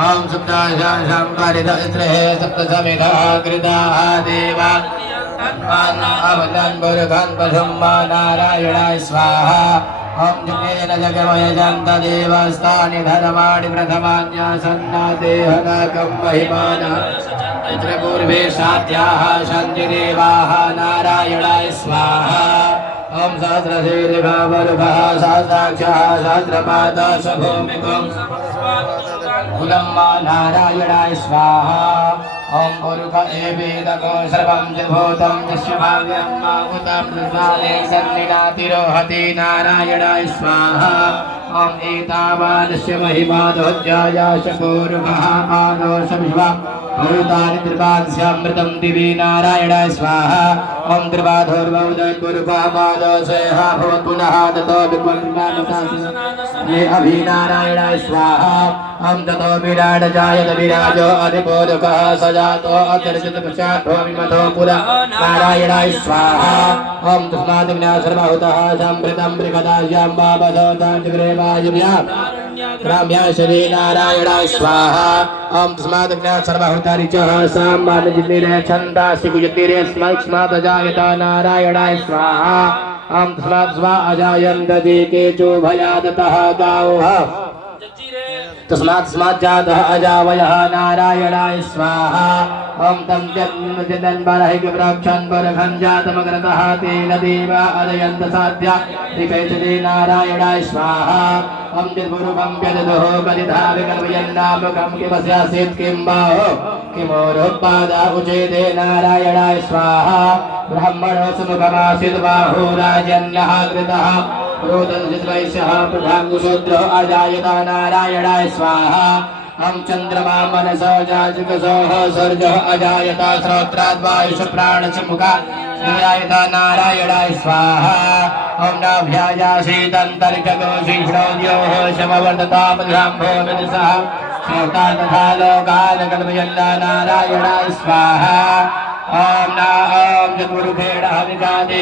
ॐ सप्ताशां परिधस्त्रे सप्तसमिधा कृताः देवा तन्मान् पुरुषं पशुं वा नारायणाय स्वाहा ॐ जपेन जगमयजन्त देवस्तानि धर्माणि प्रथमान्यासन्नादेहनाकं महिमानः तत्र पूर्वे साध्याः सन्ति देवाः नारायणाय स्वाहा ॐ सहस्रशीर्षः सहस्राक्षः सहस्रपादः सभूमिकं कुलं मा नारायणाय स्वाहा ॐ पुरुष एवेदको सर्वं जभूतं यस्य भाव्यं मा उतं प्रसादे सन्निनातिरोहति नारायणाय स्वाहा ॐ एतावानस्य महिमा दोज्जायाश पूर्वः मानो समिवा भूतानि त्रिपादस्यामृतं दिवि नारायणाय स्वाहा ॐ त्रिपादोर्वौदय पूर्वः मानो सेहा भवतु पुनः ततो विक्वन्नामसासि अभि नारायणाय स्वाहा ॐ ततो विराट जायत विराजो अधिपोदकः सजातो अतिर्जित पश्चातो विमतो पुरा नारायणाय स्वाहा ॐ तस्मात् विनाशर्वहुतः सम्भृतं मृगदास्यां बाबधोताञ्जग्रेवायुभ्यां राम्या श्री नारायणाय स्वाहा ॐ तस्मात् विनाशर्वहुतारिचः सामान्यजितिरे छन्दासि कुजतिरे स्मैक्ष्मात् जायता नारायणाय स्वाहा ॐ तस्मात् स्वा अजायन्त केचो भयादतः गावः तस्मात् स्माज्जातः अजावयः नारायणाय स्वाहा ॐ तं जन्मजनन् बलहिक प्रक्षन् परखं जातमग्रतः तेन देवा अदयन्त साध्या दिपेचते नारायणाय स्वाहा ॐ जिद्पुरुषं व्यदधुः कदिधा विकल्पयन्नामकं किमस्यासीत् किं बाहो किमोरुपादा उचेते नारायणाय स्वाहा ब्राह्मणो सुमुखमासीत् बाहो राजन्यः कृतः रोदनजिद्वैश्यः प्रधानशूद्रो अजायता नारायणाय स्वाहा ॐ चन्द्रमा मनसो जाजकसोः सूर्यः अजायता श्रोत्राद् वायुष प्राणस्य मुखा अजायता नारायणाय स्वाहा ॐ नाभ्याजासीदन्तर्गो शीघ्रोद्योः समवर्ततामध्याम्भो विदुषः श्रोता तथा लोकान् कल्पयन्ना नारायणाय स्वाहा ॐ जगुरुखेण हविषादे